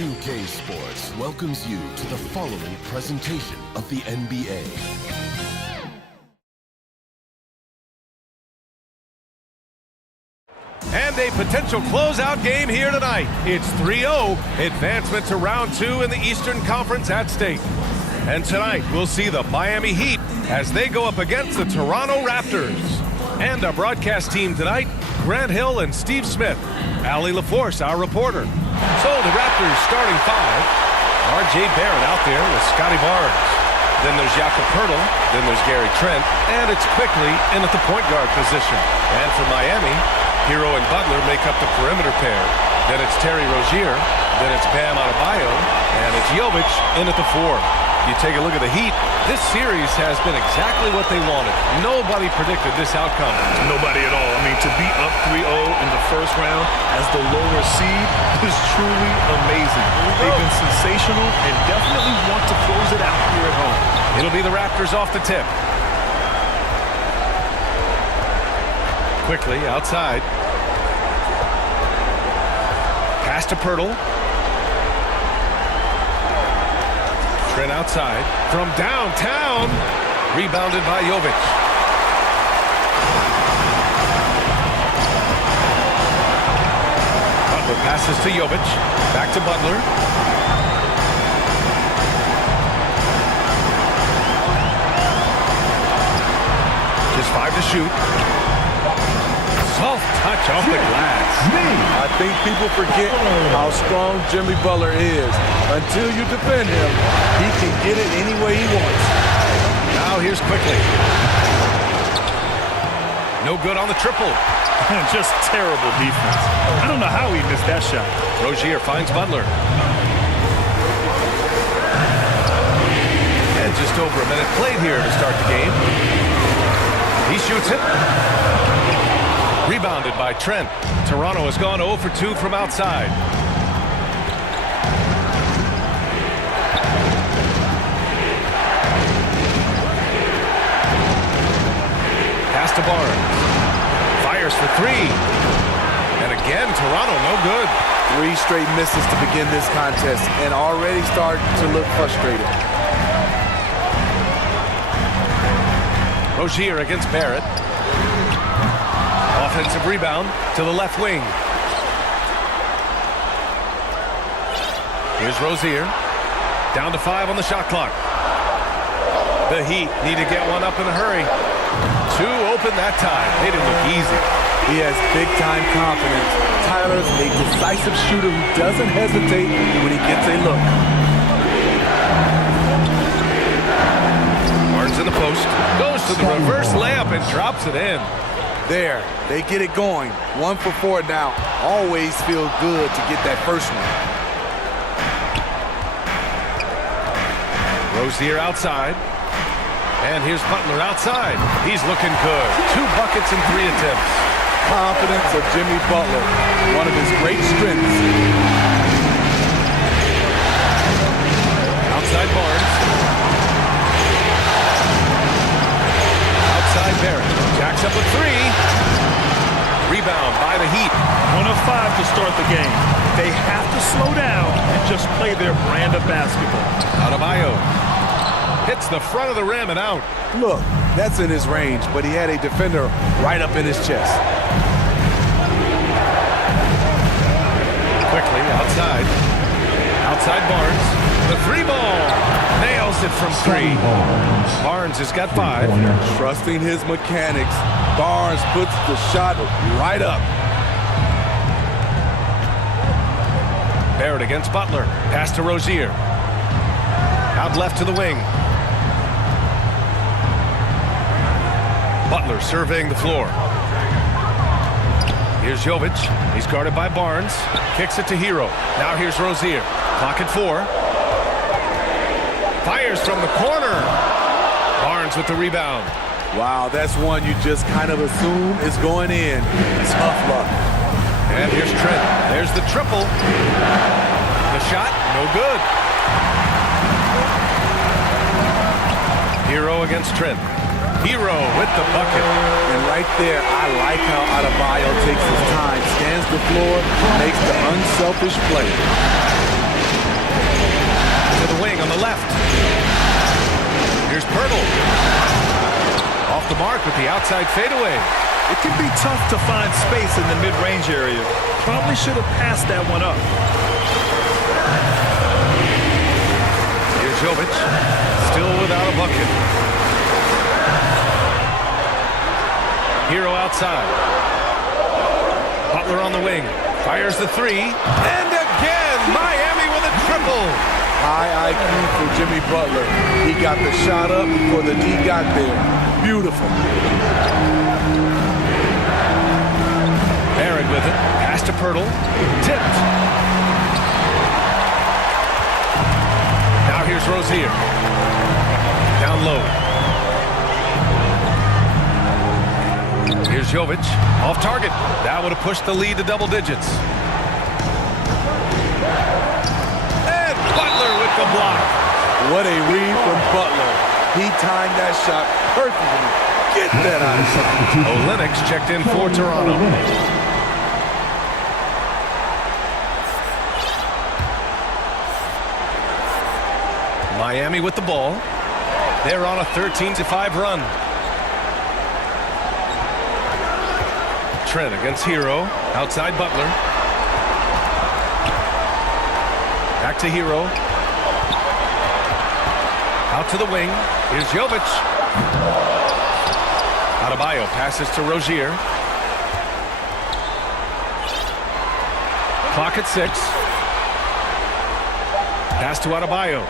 2K Sports welcomes you to the following presentation of the NBA. And a potential closeout game here tonight. It's 3-0, advancement to round 2 in the Eastern Conference at stake. And tonight, we'll see the Miami Heat as they go up against the Toronto Raptors. And our broadcast team tonight, Grant Hill and Steve Smith. Allie LaForce, our reporter. So the Raptors starting 5. R.J. Barrett out there with Scotty Barnes. Then there's Jakob Poeltl. Then there's Gary Trent. And it's quickly in at the point guard position. And for Miami, Hero and Butler make up the perimeter pair. Then it's Terry Rozier. Then it's Bam Adebayo. And it's Jovic in at the 4. You take a look at the Heat. This series has been exactly what they wanted. Nobody predicted this outcome. Nobody at all. I mean, to be up 3-0 in the first round as the lower seed is truly amazing. They've been sensational and definitely want to close it out here at home. It'll be the Raptors off the tip. Quickly outside. Pass to Poeltl. Trent outside. From downtown. Rebounded by Jovic. Butler passes to Jovic. Back to Butler. Just 5 to shoot. Soft touch off the glass. I think people forget how strong Jimmy Butler is. Until you defend him, he can get it any way he wants. Now here's quickly. No good on the triple. Just terrible defense. I don't know how he missed that shot. Rozier finds Butler. And just over a minute played here to start the game. He shoots it. Rebounded by Trent. Toronto has gone 0 for 2 from outside. Pass to Barnes. Fires for 3. And again, Toronto no good. 3 straight misses to begin this contest and already starting to look frustrated. Rozier against Barrett. Offensive rebound to the left wing. Here's Rozier. Down to 5 on the shot clock. The Heat need to get one up in a hurry. 2 open that time. Made it look easy. He has big-time confidence. Tyler's a decisive shooter who doesn't hesitate when he gets a look. Barnes in the post. Goes to the reverse layup and drops it in. There, they get it going. 1 for 4 now. Always feel good to get that first one. Rozier outside. And here's Butler outside. He's looking good. 2 buckets and 3 attempts. Confidence of Jimmy Butler, one of his great strengths. Outside Barnes. Outside Barrett. Jacks up a 3. Rebound by the Heat. 1 of 5 to start the game. They have to slow down and just play their brand of basketball. Adebayo hits the front of the rim and out. Look, that's in his range, but he had a defender right up in his chest. Quickly outside. Outside Barnes. The 3 ball. Nails it from 3. Barnes has got 5. Trusting his mechanics, Barnes puts the shot right up. Barrett against Butler. Pass to Rozier. Out left to the wing. Butler surveying the floor. Here's Jovic. He's guarded by Barnes. Kicks it to Hero. Now here's Rozier. Clock at 4. Fires from the corner. Barnes with the rebound. Wow, that's one you just kind of assume is going in. Tough luck. And here's Trent. There's the triple. The shot, no good. Hero against Trent. Hero with the bucket. And right there, I like how Adebayo takes his time, scans the floor, makes the unselfish play. Mark with the outside fadeaway. It can be tough to find space in the mid-range area. Probably should have passed that one up. Here's Jovic, still without a bucket. Hero outside. Butler on the wing. Fires the three. And again, Miami with a triple. High IQ for Jimmy Butler. He got the shot up before the D got there. Beautiful. Barrett with it. Pass to Pirtle. Tipped. Now here's Rozier. Down low. Here's Jovic. Off target. That would have pushed the lead to double digits. And Butler with the block. What a read from Butler. He timed that shot perfectly. Get that out of sight. Olenek's checked in for Toronto. Miami with the ball. They're on a 13-5 run. Trent against Hero. Outside Butler. Back to Hero. Out to the wing. Here's Jovic. Adebayo passes to Rozier. Clock at 6. Pass to Adebayo.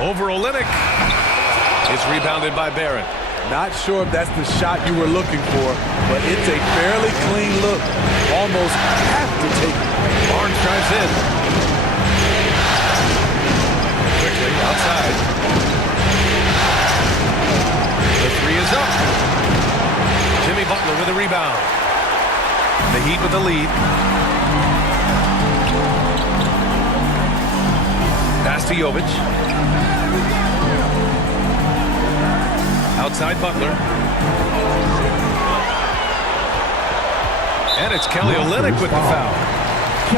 Over Olenek. It's rebounded by Barrett. Not sure if that's the shot you were looking for, but it's a fairly clean look. Almost have to take it. Barnes drives in. Quickly outside. The three is up. Jimmy Butler with a rebound. The Heat with the lead. Pass to Jovic. Outside Butler. And it's Kelly Olynyk with the foul.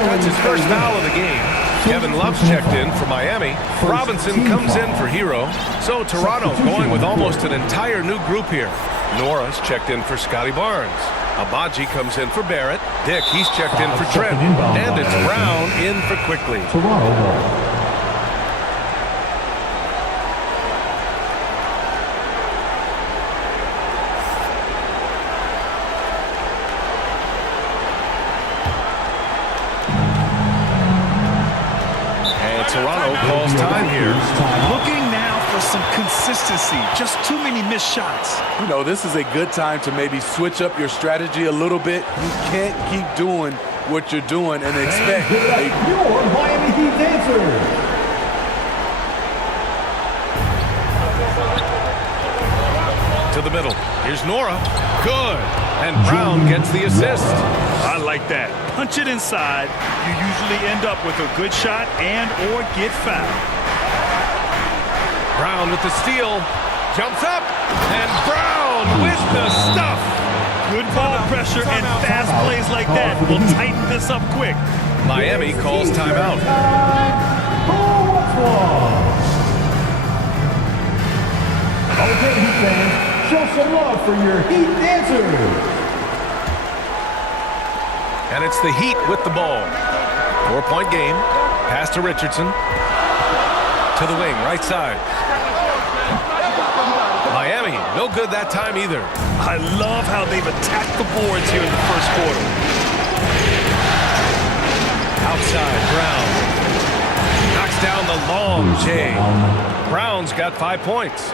That's his first foul of the game. Kevin Love's checked in for Miami. Robinson comes in for Hero. So Toronto going with almost an entire new group here. Norris checked in for Scotty Barnes. Abaji comes in for Barrett. Dick, he's checked in for Trent. And it's Brown in for Quickly. Toronto. Toronto calls time here. Looking now for some consistency. Just too many missed shots. You know, this is a good time to maybe switch up your strategy a little bit. You can't keep doing what you're doing and expect your Miami Heat dancers. To the middle. Here's Nora. Good. And Brown gets the assist. I like that. Punch it inside. You usually end up with a good shot and or get fouled. Brown with the steal. Jumps up. And Brown with the stuff. Good ball pressure and fast plays like that will tighten this up quick. Miami calls timeout. Okay, Heat fans, show some love for your Heat dancers. And it's the Heat with the ball. 4-point game. Pass to Richardson. To the wing, right side. Miami, no good that time either. I love how they've attacked the boards here in the first quarter. Outside, Brown. Knocks down the long J. Brown's got 5 points.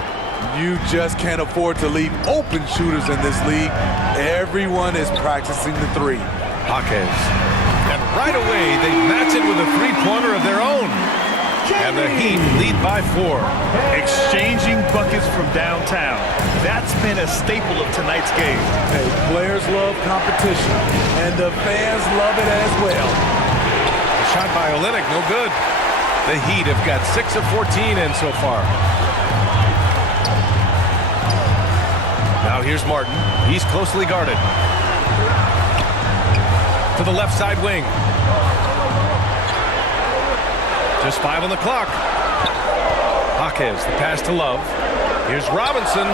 You just can't afford to leave open shooters in this league. Everyone is practicing the three. Jaquez. And right away, they match it with a three-pointer of their own. And the Heat lead by 4. Exchanging buckets from downtown. That's been a staple of tonight's game. Hey, players love competition, and the fans love it as well. A shot by Olynyk, no good. The Heat have got 6 of 14 in so far. Now here's Martin. He's closely guarded. To the left side wing. Just 5 on the clock. Jaquez, the pass to Love. Here's Robinson.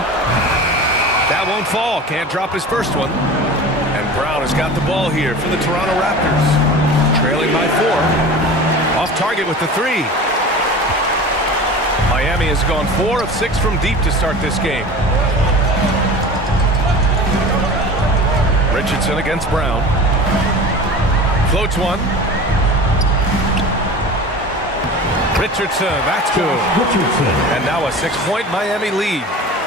That won't fall. Can't drop his first one. And Brown has got the ball here for the Toronto Raptors. Trailing by 4. Off target with the 3. Miami has gone 4 of 6 from deep to start this game. Richardson against Brown. Floats one. Richardson, that's good. And now a 6-point Miami lead.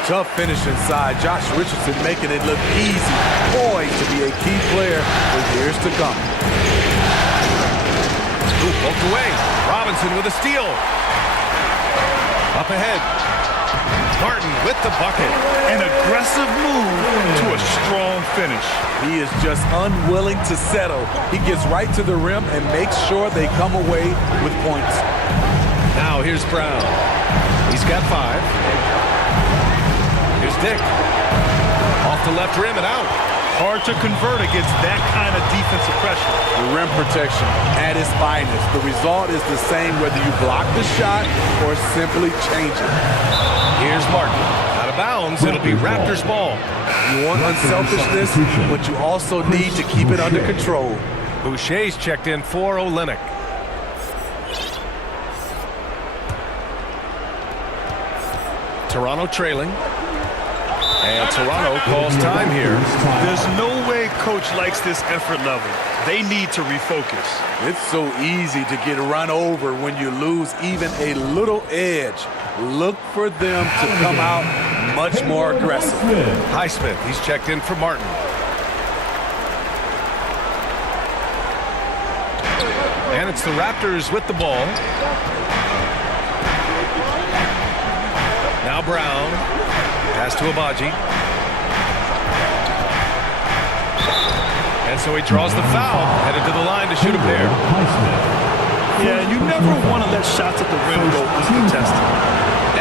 Tough finish inside. Josh Richardson making it look easy. Poised to be a key player for years to come. Ooh, poked away. Robinson with a steal. Up ahead. Martin with the bucket. An aggressive move to a strong finish. He is just unwilling to settle. He gets right to the rim and makes sure they come away with points. Now here's Brown. He's got 5. Here's Dick. Off the left rim and out. Hard to convert against that kind of defensive pressure. The rim protection at its finest. The result is the same whether you block the shot or simply change it. Here's Martin. Out of bounds. It'll be Raptors ball. You want unselfishness, but you also need to keep it under control. Boucher's checked in for Olynyk. Toronto trailing. And Toronto calls time here. There's no way coach likes this effort level. They need to refocus. It's so easy to get run over when you lose even a little edge. Look for them to come out much more aggressive. Highsmith, he's checked in for Martin. And it's the Raptors with the ball. Now Brown. Pass to Abaji. And so he draws the foul. Headed to the line to shoot a pair. Yeah, you never want to let shots at the rim go uncontested.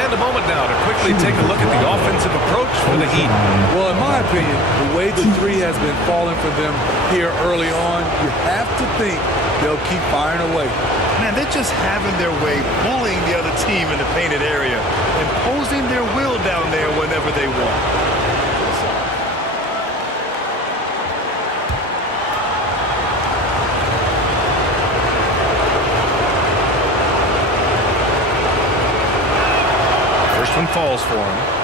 And a moment now to quickly take a look at the offensive approach for the Heat. Well, in my opinion, the way the 3 has been falling for them here early on, you have to think they'll keep firing away. Man, they're just having their way, bullying the other team in the painted area, imposing their will down there whenever they want. First one falls for him.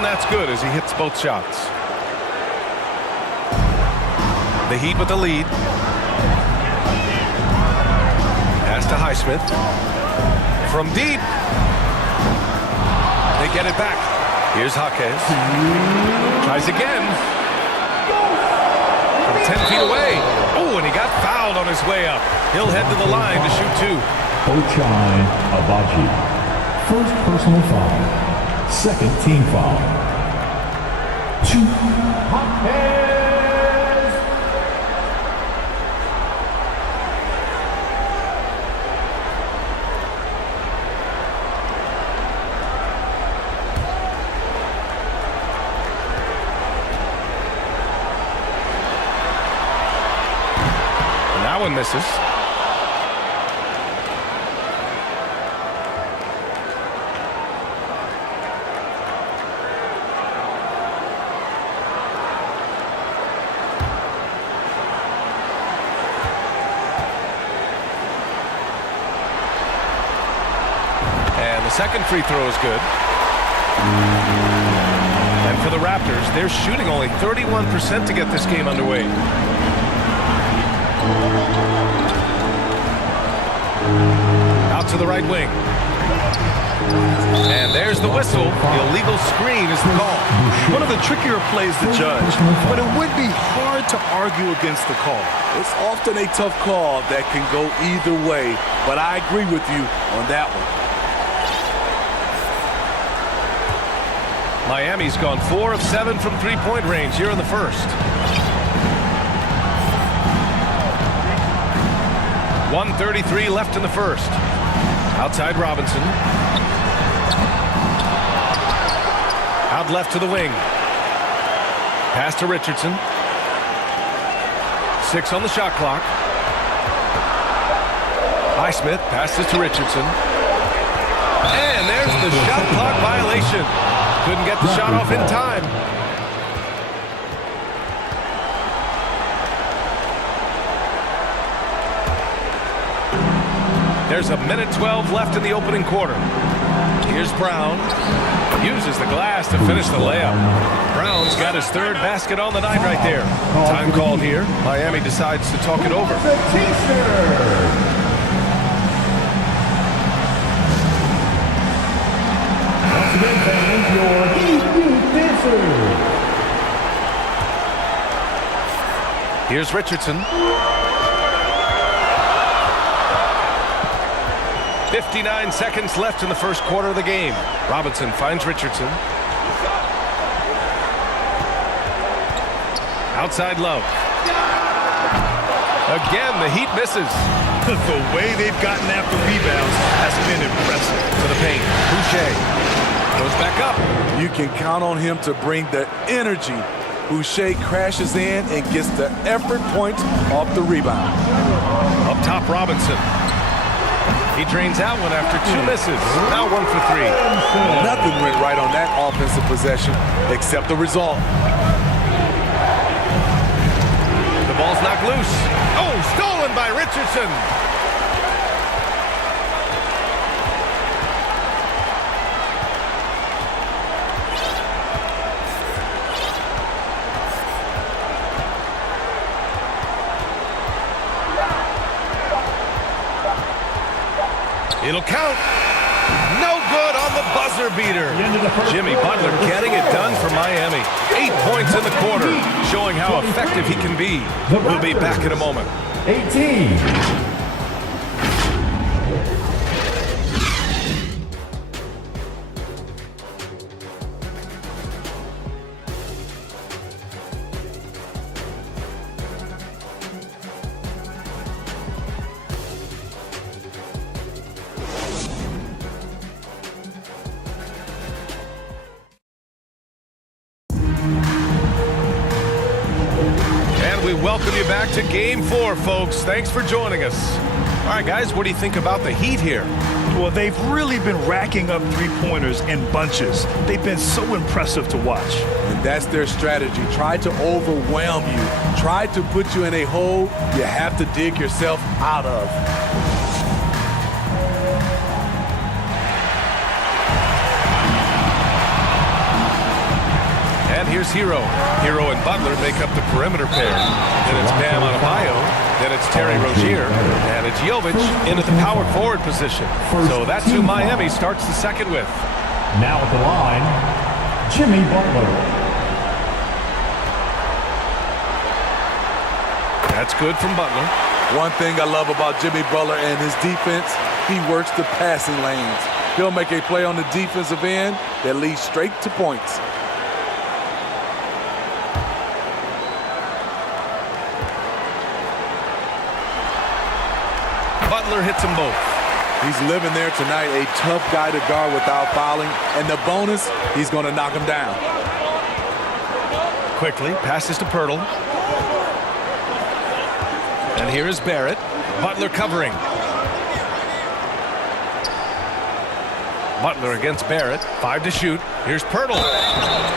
That's good as he hits both shots. The Heat with the lead. Pass to Highsmith. From deep. They get it back. Here's Jaquez. Tries again. From 10 feet away. Oh, and he got fouled on his way up. He'll head to the line to shoot 2. Ochai Abaji. First personal foul. Second team foul. 2. Jaquez. And that one misses. Second free throw is good. And for the Raptors, they're shooting only 31% to get this game underway. Out to the right wing. And there's the whistle. The illegal screen is the call. One of the trickier plays to judge, but it would be hard to argue against the call. It's often a tough call that can go either way, but I agree with you on that one. Miami's gone 4 of 7 from three-point range here in the first. 1:33 left in the first. Outside Robinson. Out left to the wing. Pass to Richardson. 6 on the shot clock. Highsmith passes to Richardson. And there's the shot clock violation. Couldn't get the shot off in time. There's 1:12 left in the opening quarter. Here's Brown. Uses the glass to finish the layup. Brown's got his 3rd basket on the night right there. Time called here. Miami decides to talk it over. Once again, fans, your Heat dancers. Here's Richardson. 59 seconds left in the first quarter of the game. Robinson finds Richardson. Outside Love. Again, the Heat misses. The way they've gotten after rebounds has been impressive. To the paint. Boucher goes back up. You can count on him to bring the energy. Boucher crashes in and gets the effort points off the rebound. Up top, Robinson. He drains out one after 2 misses. Now 1 for 3. Nothing went right on that offensive possession except the result. The ball's knocked loose. Oh, stolen by Richardson. It'll count. No good on the buzzer beater. Jimmy Butler getting it done for Miami. 8 points in the quarter, showing how effective he can be. We'll be back in a moment. 18. We welcome you back to Game 4, folks. Thanks for joining us. All right, guys, what do you think about the Heat here? Well, they've really been racking up three-pointers in bunches. They've been so impressive to watch. And that's their strategy. Try to overwhelm you. Try to put you in a hole you have to dig yourself out of. And here's Hero. Hero and Butler make up the perimeter pair. Then it's Bam Adebayo. Then it's Terry Rozier. And it's Jovic into the power forward position. So that's who Miami starts the second with. Now at the line, Jimmy Butler. That's good from Butler. One thing I love about Jimmy Butler and his defense, he works the passing lanes. He'll make a play on the defensive end that leads straight to points. Butler hits them both. He's living there tonight, a tough guy to guard without fouling. And the bonus, he's going to knock him down. Quickly, passes to Pirtle. And here is Barrett. Butler covering. Butler against Barrett. 5 to shoot. Here's Pirtle.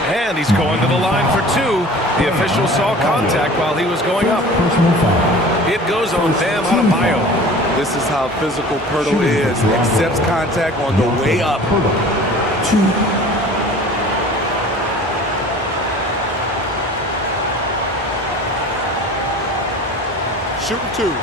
And he's going to the line for 2. The official saw contact while he was going up. It goes on Bam Adebayo. This is how physical Pirtle is. Accepts contact on the way up. 2. Shooting 2.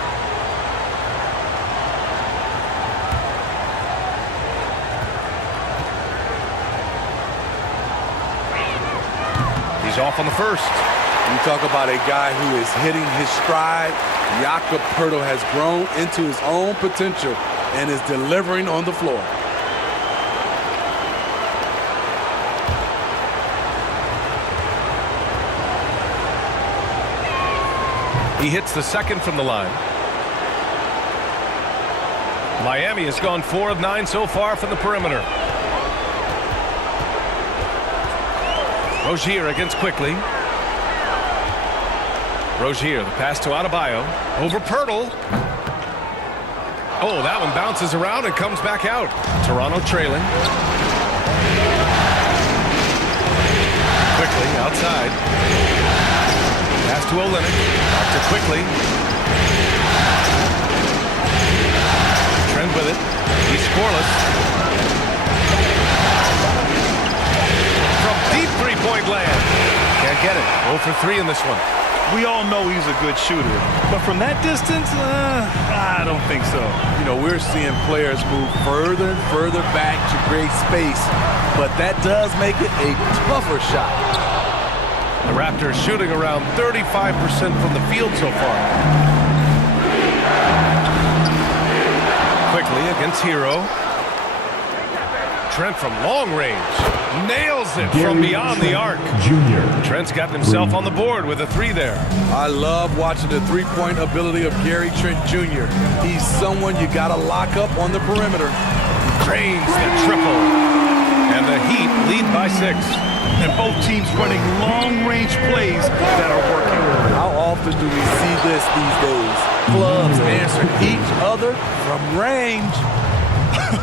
He's off on the first. You talk about a guy who is hitting his stride. Jakob Pirtle has grown into his own potential and is delivering on the floor. He hits the second from the line. Miami has gone 4 of 9 so far from the perimeter. Rozier against Quickly. Rozier, the pass to Adebayo. Over Pirtle. Oh, that one bounces around and comes back out. Toronto trailing. Quickly outside. Pass to Olynyk. Back to Quickly. Trent with it. He's scoreless. From deep three-point land. Can't get it. 0 for 3 in this one. We all know he's a good shooter, but from that distance, I don't think so. You know, we're seeing players move further and further back to create space, but that does make it a tougher shot. The Raptors shooting around 35% from the field so far. Quickly against Hero. Trent from long range. Nails it from beyond the arc. Jr. Trent's gotten himself on the board with a 3 there. I love watching the three-point ability of Gary Trent Jr. He's someone you got to lock up on the perimeter. Drains the triple. And the Heat lead by 6. And both teams running long-range plays that are working. How often do we see this these days? Clubs answering each other from range.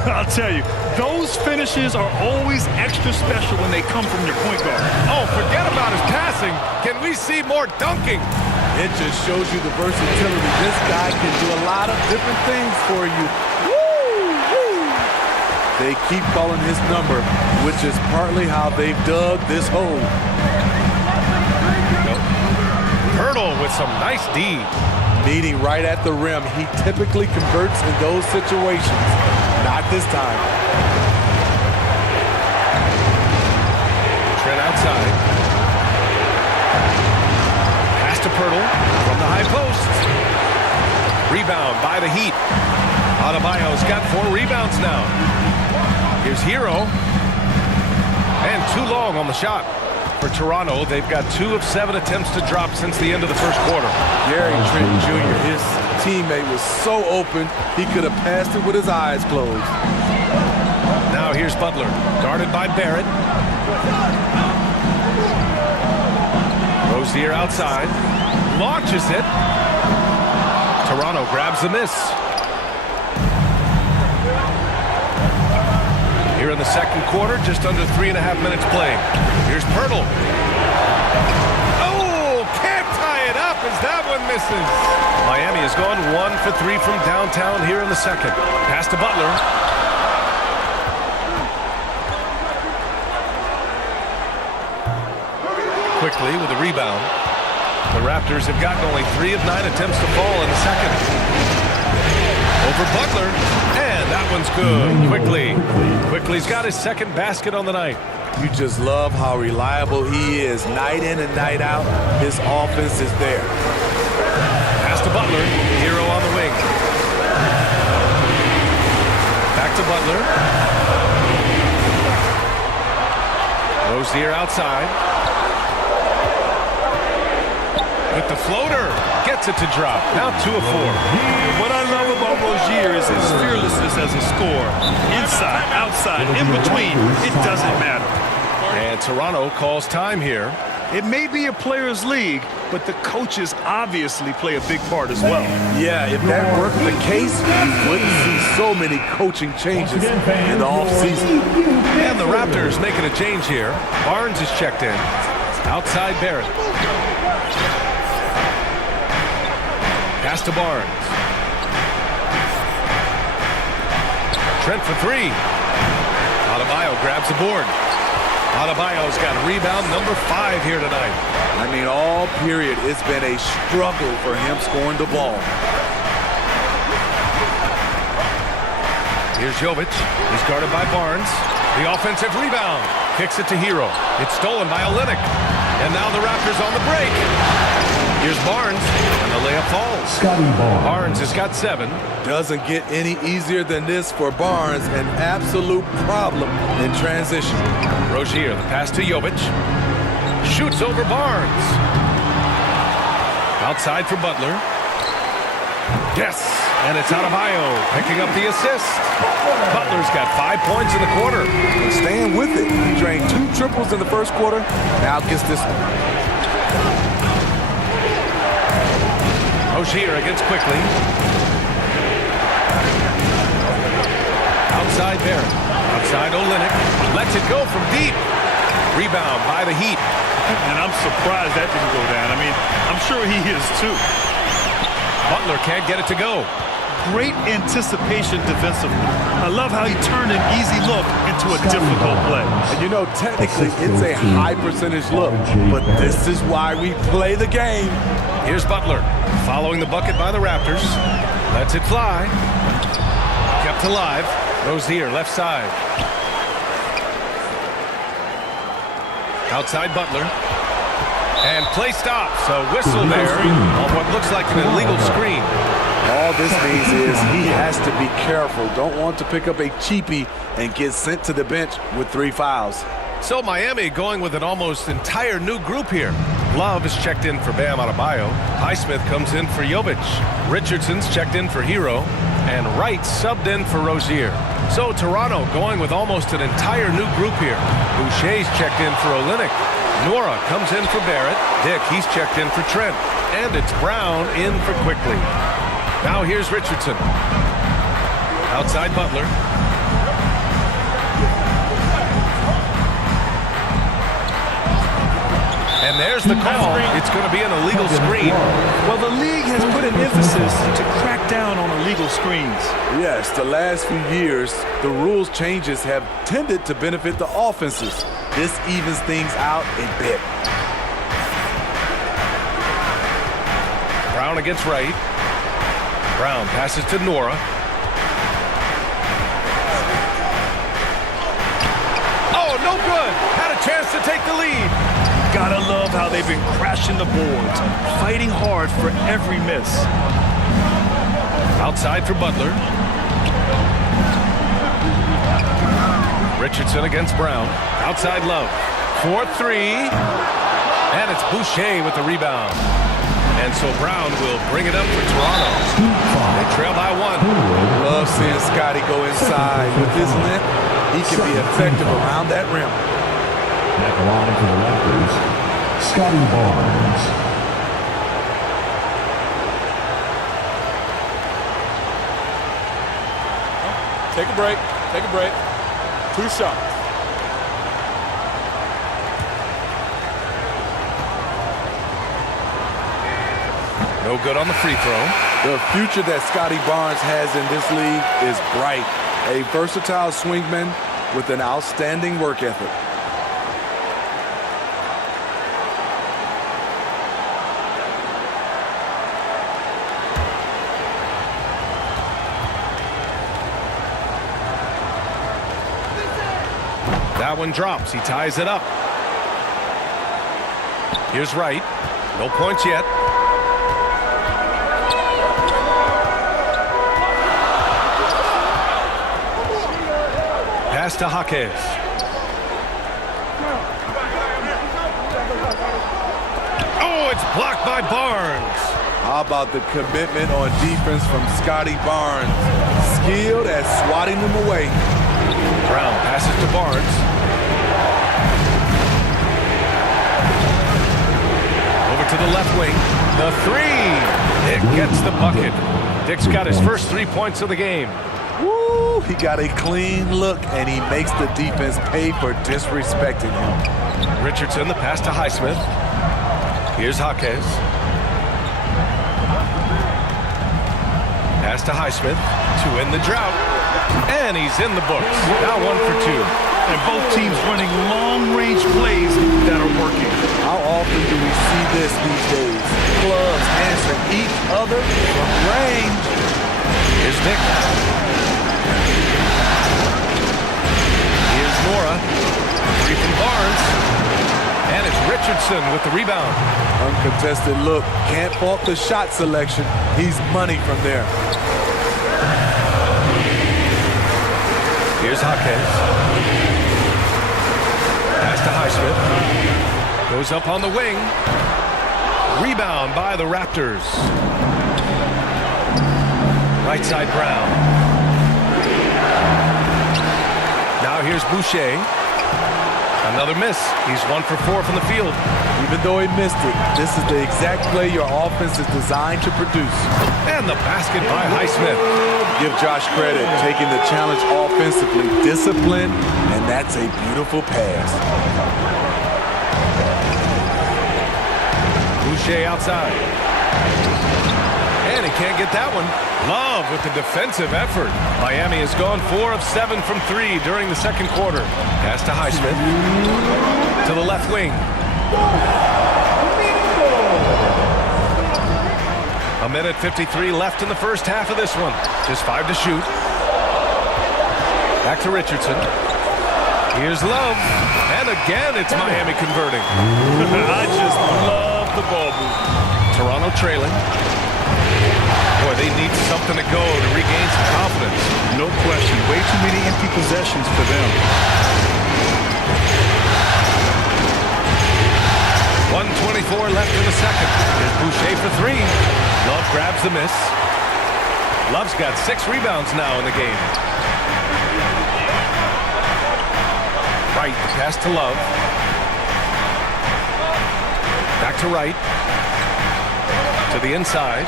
I'll tell you, those finishes are always extra special when they come from your point guard. Oh, forget about his passing. Can we see more dunking? It just shows you the versatility. This guy can do a lot of different things for you. Woo! They keep calling his number, which is partly how they've dug this hole. Pirtle with some nice D. Meeting right at the rim. He typically converts in those situations. Not this time. Trent outside. Pass to Pirtle from the high post. Rebound by the Heat. Adebayo's got 4 rebounds now. Here's Hero. And too long on the shot. For Toronto, they've got 2 of 7 attempts to drop since the end of the first quarter. Gary Trent Jr., his teammate was so open, he could have passed it with his eyes closed. Now here's Butler, guarded by Barrett. Rozier outside, launches it. Toronto grabs the miss. Here in the second quarter, just under 3.5 minutes playing. Here's Pirtle. Oh, can't tie it up as that one misses. Miami has gone 1 for 3 from downtown here in the second. Pass to Butler. Quickly with a rebound. The Raptors have gotten only 3 of 9 attempts to fall in the second. Over Butler, and that one's good. Quickly's got his second basket on the night. You just love how reliable he is. Night in and night out, his offense is there. Pass to Butler, Hero on the wing. Back to Butler. Rozier outside. With the floater, gets it to drop. Now 2 of 4. What I love about Rozier is his fearlessness as a scorer. Inside, outside, in between, it doesn't matter. And Toronto calls time here. It may be a players' league, but the coaches obviously play a big part as well. Yeah, if that weren't the case, you wouldn't see so many coaching changes in the offseason. And the Raptors making a change here. Barnes is checked in. Outside Barrett. Pass to Barnes. Trent for 3. Adebayo grabs the board. Adebayo's got rebound number 5 here tonight. I mean, all period, it's been a struggle for him scoring the ball. Here's Jovic. He's guarded by Barnes. The offensive rebound. Kicks it to Hero. It's stolen by Olynyk. And now the Raptors on the break. Here's Barnes, and the layup falls. Barnes has got 7. Doesn't get any easier than this for Barnes. An absolute problem in transition. Rozier, the pass to Jovic. Shoots over Barnes. Outside for Butler. Yes! And it's Adebayo picking up the assist. Butler's got 5 points in the quarter. And staying with it. He drained 2 triples in the first quarter. Now gets this one. Rozier against Quickly. Outside Barrett. Outside Olynyk. Lets it go from deep. Rebound by the Heat. And I'm surprised that didn't go down. I mean, I'm sure he is too. Butler can't get it to go. Great anticipation defensively. I love how he turned an easy look into a difficult play. And you know, technically, it's a high percentage look, but this is why we play the game. Here's Butler, following the bucket by the Raptors. Lets it fly. Kept alive. Rozier, left side. Outside Butler. And play stops. A whistle there on what looks like an illegal screen. All this means is he has to be careful. Don't want to pick up a cheapie and get sent to the bench with 3 fouls. So Miami going with an almost entire new group here. Love is checked in for Bam Adebayo. Highsmith comes in for Jovic. Richardson's checked in for Hero. And Wright subbed in for Rozier. So Toronto going with almost an entire new group here. Boucher's checked in for Olynyk. Nora comes in for Barrett. Dick, he's checked in for Trent. And it's Brown in for Quickly. Now here's Richardson. Outside Butler. And there's the call. It's going to be an illegal screen. Well, the league has put an emphasis to crack down on illegal screens. Yes, the last few years, the rules changes have tended to benefit the offenses. This evens things out a bit. Brown against Wright. Brown passes to Nora. Oh, no good. Had a chance to take the lead. Gotta love how they've been crashing the boards, fighting hard for every miss. Outside for Butler. Richardson against Brown. Outside Love. 4-3. And it's Boucher with the rebound. And so Brown will bring it up for Toronto. They trail by 1. Love seeing Scotty go inside. With his length, he can be effective around that rim. At the line for the Raptors, Scotty Barnes. Take a break. Take a break. 2 shots. No good on the free throw. The future that Scotty Barnes has in this league is bright. A versatile swingman with an outstanding work ethic. That one drops. He ties it up. Here's Wright. No points yet. Pass to Jaquez. Oh, it's blocked by Barnes. How about the commitment on defense from Scotty Barnes? Skilled at swatting them away. Brown passes to Barnes. Over to the left wing. The 3. Dick gets the bucket. Dick's got his first 3 points of the game. Woo! He got a clean look, and he makes the defense pay for disrespecting him. Richardson, the pass to Highsmith. Here's Jaquez. Pass to Highsmith to end the drought. And he's in the books. Now 1 for 2. And both teams running long-range plays that are working. How often do we see this these days? Clubs answering each other from range. Here's Dick. Here's Nora. 3 from Barnes. And it's Richardson with the rebound. Uncontested look. Can't fault the shot selection. He's money from there. Here's Jaquez. Pass to Highsmith. Goes up on the wing. Rebound by the Raptors. Right side Brown. Now here's Boucher. Another miss. He's 1 for 4 from the field. Even though he missed it, this is the exact play your offense is designed to produce. And the basket by Highsmith. Give Josh credit, taking the challenge offensively, discipline, and that's a beautiful pass. Boucher outside. And he can't get that one. Love with the defensive effort. Miami has gone 4 of 7 from 3 during the second quarter. Pass to Highsmith. To the left wing. A minute 53 left in the first half of this one. Just 5 to shoot. Back to Richardson. Here's Love. And again, it's Miami converting. I just love the ball movement. Toronto trailing. Boy, they need something to go to regain some confidence. No question. Way too many empty possessions for them. 1:24 left in the second. Here's Boucher for 3. Love grabs the miss. Love's got 6 rebounds now in the game. Wright, the pass to Love. Back to Wright. To the inside.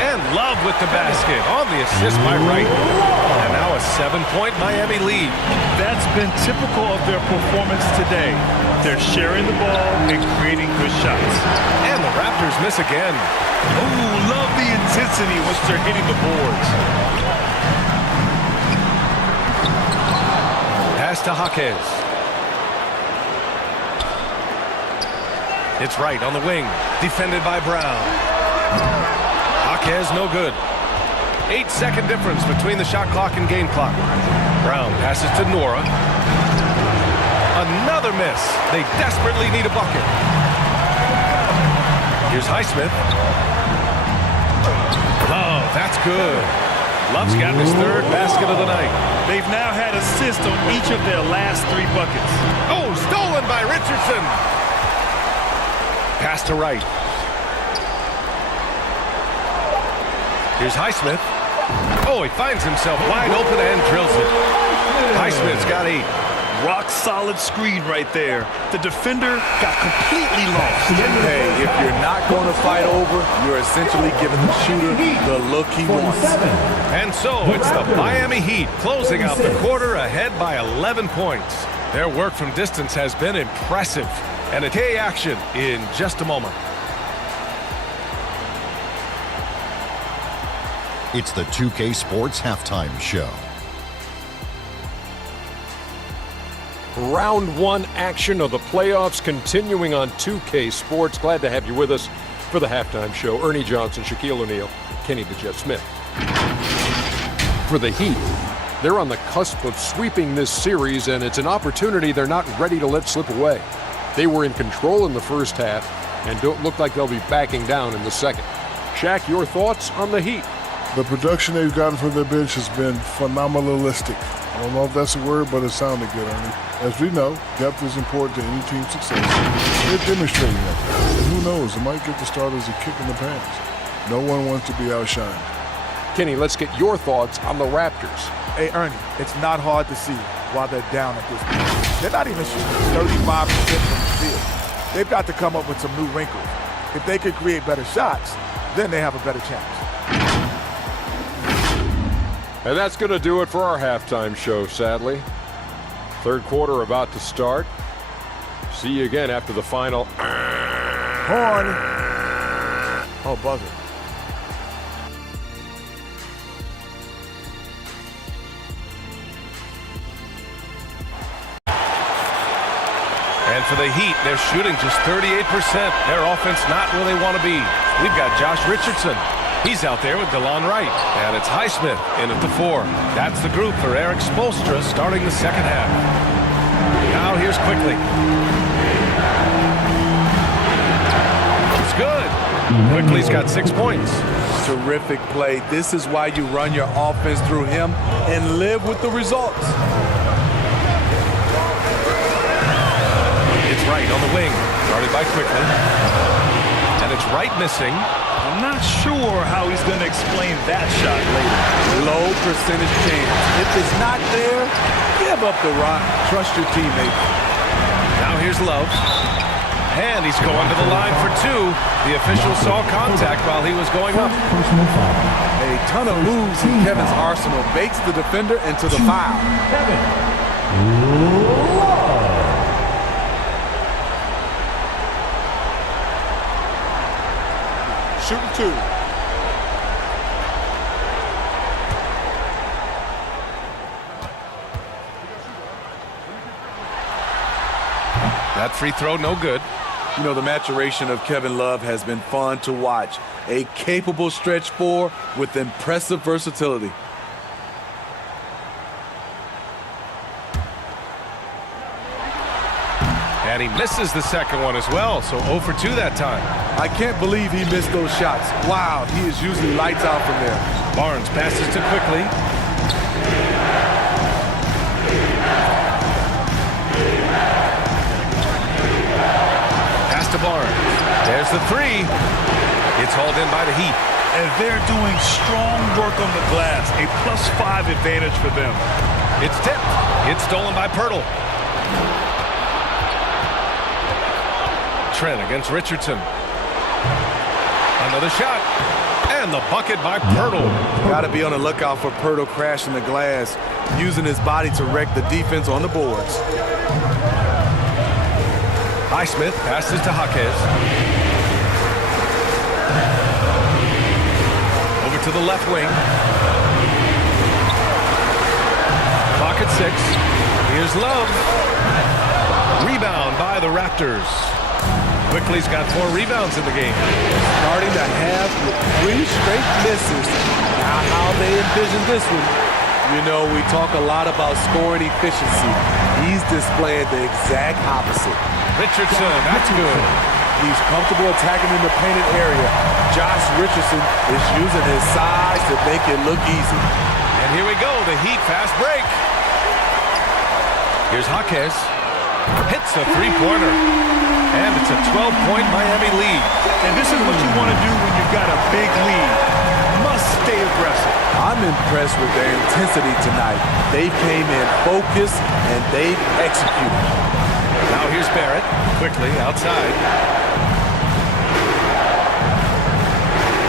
And Love with the basket on the assist by Wright. And now a 7-point Miami lead. That's been typical of their performance today. They're sharing the ball and creating good shots. And the Raptors miss again. Ooh, love the intensity once they're hitting the boards. Pass to Jaquez. It's Wright on the wing. Defended by Brown. Jaquez no good. 8-second difference between the shot clock and game clock. Brown passes to Nora. Another miss. They desperately need a bucket. Here's Highsmith. Oh, that's good. Love's got his 3rd basket of the night. They've now had assists on each of their last 3 buckets. Oh, stolen by Richardson. Pass to Wright. Here's Highsmith. Oh, he finds himself wide open and drills it. Highsmith's got 8. Rock solid screen right there. The defender got completely lost. Hey, if you're not going to fight over, you're essentially giving the shooter the look he wants. And so it's the Miami Heat closing out the quarter ahead by 11 points. Their work from distance has been impressive. And a K action in just a moment. It's the 2K Sports Halftime Show. Round 1 action of the playoffs continuing on 2K Sports. Glad to have you with us for the halftime show. Ernie Johnson, Shaquille O'Neal, Kenny the Jet Smith. For the Heat, they're on the cusp of sweeping this series, and it's an opportunity they're not ready to let slip away. They were in control in the first half and don't look like they'll be backing down in the second. Shaq, your thoughts on the Heat? The production they've gotten from their bench has been phenomenalistic. I don't know if that's a word, but it sounded good, Ernie. As we know, depth is important to any team's success. They're demonstrating that. And who knows, it might get the starters a kick in the pants. No one wants to be outshined. Kenny, let's get your thoughts on the Raptors. Hey, Ernie, it's not hard to see why they're down at this point. They're not even shooting 35% from the field. They've got to come up with some new wrinkles. If they could create better shots, then they have a better chance. And that's going to do it for our halftime show, sadly. Third quarter about to start. See you again after the final. Horn. Oh, buzzer. And for the Heat, they're shooting just 38%. Their offense not where they want to be. We've got Josh Richardson. He's out there with DeLon Wright. And it's Highsmith in at the 4. That's the group for Eric Spoelstra starting the second half. Now here's Quickly. It's good. Quickly's got 6 points. Terrific play. This is why you run your offense through him and live with the results. It's Wright on the wing. Started by Quickly. And it's Wright missing. I'm not sure how he's going to explain that shot later. Low percentage chance. If it's not there, give up the rock. Trust your teammates. Now here's Love. And he's going to the line for two. The official saw contact while he was going up. Personal foul. A ton of moves in Kevin's arsenal bakes the defender into the foul. Kevin Love. Shooting two. That free throw, no good. You know, the maturation of Kevin Love has been fun to watch. A capable stretch four with impressive versatility. And he misses the second one as well, so 0 for 2 that time. I can't believe he missed those shots. Wow, he is usually lights out from there. Barnes passes to Quickly. Pass to Barnes. There's the three. It's hauled in by the Heat. And they're doing strong work on the glass. A +5 advantage for them. It's tipped. It's stolen by Pirtle. Trent against Richardson. Another shot. And the bucket by Pirtle. Got to be on the lookout for Pirtle crashing the glass, using his body to wreck the defense on the boards. Highsmith passes to Jaquez. Over to the left wing. Clock at 6. Here's Love. Rebound by the Raptors. Quickly's got 4 rebounds in the game. Starting to have 3 straight misses. Now how they envision this one. You know, we talk a lot about scoring efficiency. He's displaying the exact opposite. Richardson, that's good. He's comfortable attacking in the painted area. Josh Richardson is using his size to make it look easy. And here we go, the Heat fast break. Here's Jaquez. Hits a three-pointer. And it's a 12-point Miami lead. And this is what you want to do when you've got a big lead. Must stay aggressive. I'm impressed with their intensity tonight. They came in focused and they've executed. Now here's Barrett. Quickly outside.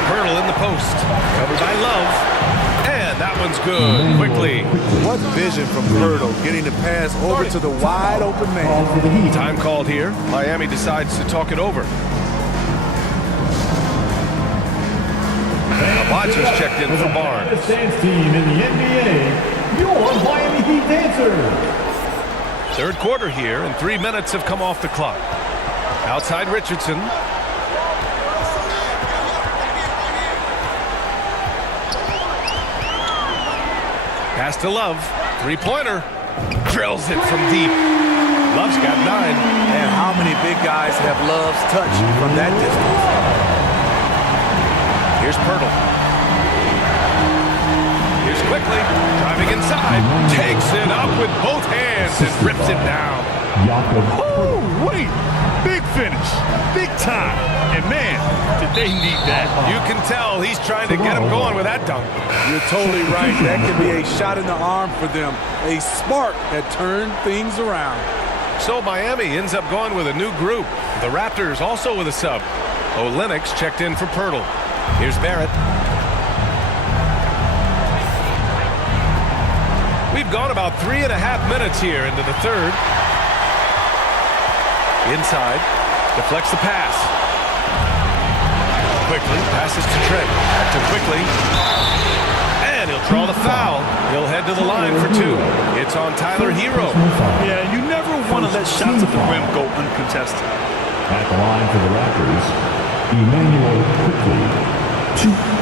Pirtle in the post. Covered by Love. And that one's good. Quickly. What vision from Pirtle, getting the pass over to the wide open man. Time called here. Miami decides to talk it over. Abaji's checked in for Barnes. The dance team in the NBA, your Miami Heat dancers. Third quarter here, and 3 minutes have come off the clock. Outside Richardson. Pass to Love. Three-pointer. Drills it from deep. Love's got 9. And how many big guys have Love's touch from that distance? Here's Pirtle. Here's Quickly. Driving inside. Takes it up with both hands and rips it down. Oh, wait. Big finish. Big time. And man, did they need that. You can tell he's trying to get him going with that dunk. You're totally right. That could be a shot in the arm for them. A spark that turned things around. So Miami ends up going with a new group. The Raptors also with a sub. Olenix checked in for Pirtle. Here's Barrett. We've gone about 3.5 minutes here into the third. Inside. Deflects the pass. Quickly passes to Trent. Back to Quickly. And he'll draw the foul. He'll head to the line for 2. It's on Tyler Hero. Yeah, you never want to let shots at the rim go uncontested. At the line for the Raptors, Emmanuel Quickly. 2.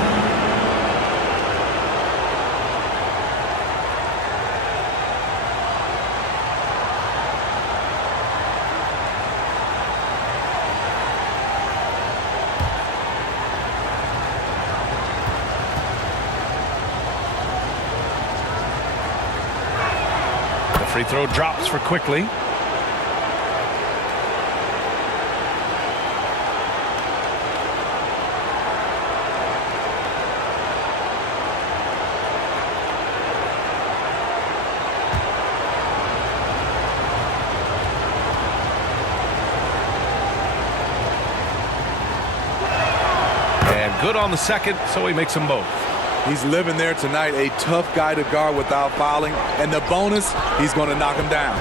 Free throw drops for Quickly. good on the second, so he makes them both. He's living there tonight, a tough guy to guard without fouling. And the bonus, he's going to knock him down.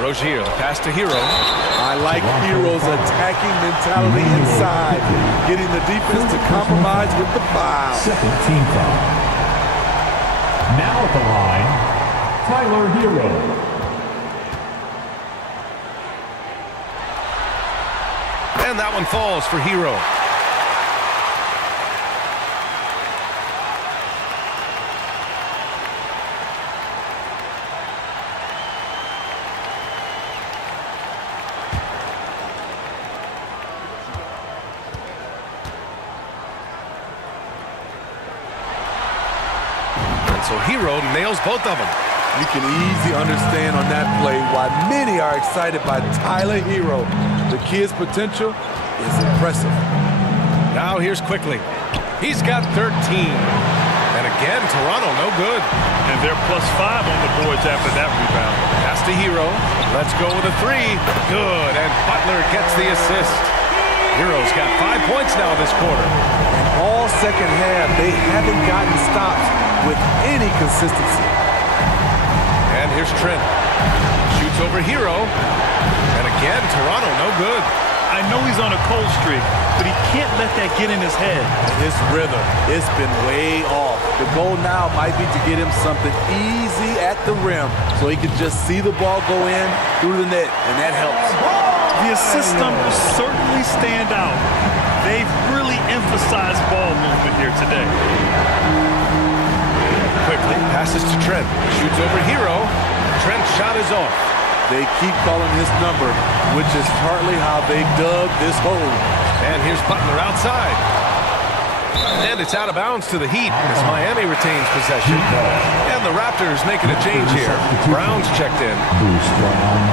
Rozier, the pass to Hero. I like Hero's attacking mentality inside, getting the defense to compromise with the foul. Second team foul. Now at the line, Tyler Hero. And that one falls for Hero. So Hero nails both of them. You can easily understand on that play why many are excited by Tyler Hero. The kid's potential is impressive. Now here's Quickly. He's got 13. And again, Toronto no good. And they're +5 on the boards after that rebound. Pass to Hero. Let's go with a three. Good. And Butler gets the assist. Hero's got 5 points now this quarter. And all second half, they haven't gotten stopped with any consistency. And here's Trent. Shoots over Hero. And again, Toronto no good. I know he's on a cold streak, but he can't let that get in his head. His rhythm, it's been way off. The goal now might be to get him something easy at the rim so he can just see the ball go in through the net, and that helps. The assist numbers certainly stand out. They've really emphasized ball movement here today. Quickly passes to Trent. Shoots over Hero. Trent's shot is off. They keep calling his number, which is partly how they dug this hole. And here's Butler outside. And it's out of bounds to the Heat as Miami retains possession. And the Raptors making a change here. Brown's checked in. Bruce Brown.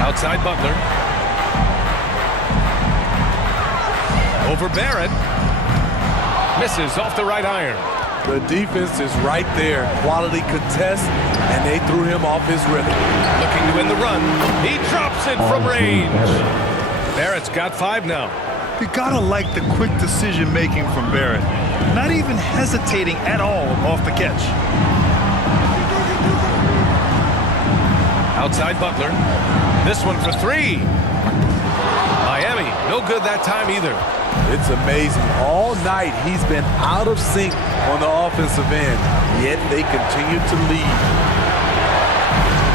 Outside Butler. Over Barrett. Misses off the right iron. The defense is right there. Quality contest, and they threw him off his rhythm. Looking to win the run. He drops it from range. Barrett's got 5 now. You gotta like the quick decision-making from Barrett. Not even hesitating at all off the catch. Outside Butler. This one for 3. Miami, no good that time either. It's amazing. All night he's been out of sync on the offensive end, yet they continue to lead.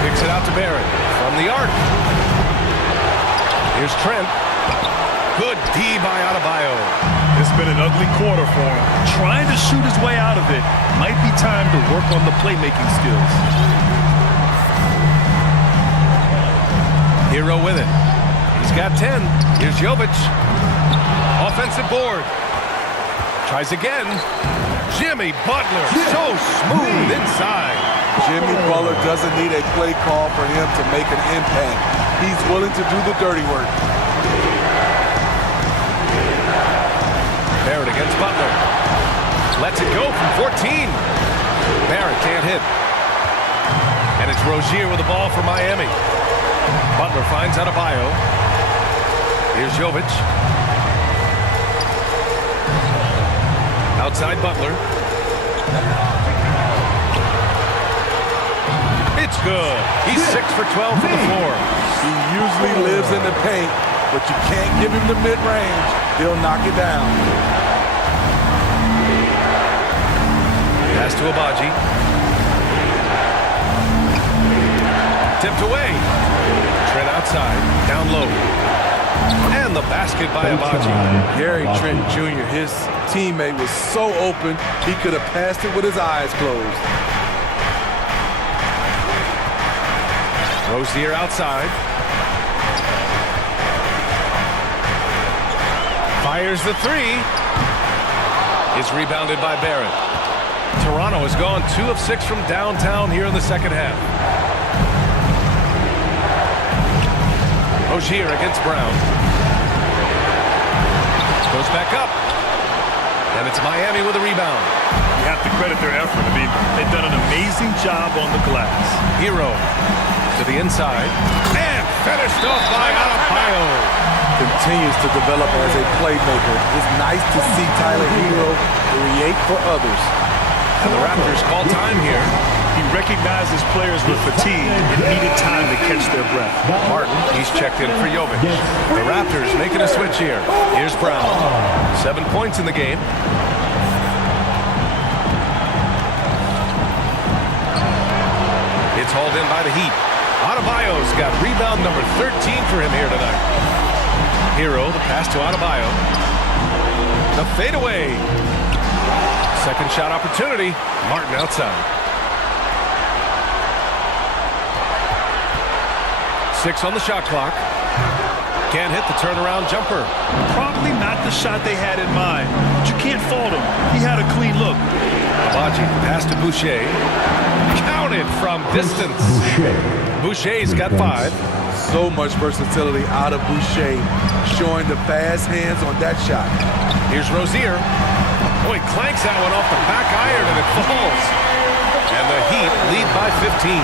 Kicks it out to Barrett from the arc. Here's Trent. Good D by Adebayo. It's been an ugly quarter for him. Trying to shoot his way out of it. Might be time to work on the playmaking skills. Hero with it. He's got 10. Here's Jovic. Offensive board. Tries again. Jimmy Butler. So smooth inside. Jimmy Butler doesn't need a play call for him to make an impact. He's willing to do the dirty work. Barrett against Butler. Lets it go from 14. Barrett can't hit. And it's Rozier with the ball for Miami. Butler finds Adebayo. Here's Jovic. Outside Butler. It's good. He's 6 for 12 from the floor. He usually lives in the paint, but you can't give him the mid-range. He'll knock it down. Pass to Abaji. Tipped away. Trent outside, down low. And the basket by Abaji. Gary Trent Jr., his teammate, was so open, he could have passed it with his eyes closed. Rozier outside. Fires the 3. Is rebounded by Barrett. Toronto has gone 2 of 6 from downtown here in the second half. Rozier against Brown. Goes back up. And it's Miami with a rebound. You have to credit their effort. I mean, they've done an amazing job on the glass. Hero to the inside. And finished off by Adebayo. Continues to develop as a playmaker. It's nice to see Tyler Hero create for others. And the Raptors call time here. He recognized his players were fatigued and needed time to catch their breath. Martin, he's checked in for Jovic. The Raptors making a switch here. Here's Brown. 7 points in the game. It's hauled in by the Heat. Adebayo's got rebound number 13 for him here tonight. Hero, the pass to Adebayo. The fadeaway. Second shot opportunity. Martin outside. 6 on the shot clock. Can't hit the turnaround jumper. Probably not the shot they had in mind, but you can't fault him. He had a clean look. Baji, pass to Boucher. Counted from distance. Boucher's got 5. So much versatility out of Boucher, showing the fast hands on that shot. Here's Rozier. Oh, he clanks that one off the back iron and it falls. And the Heat lead by 15.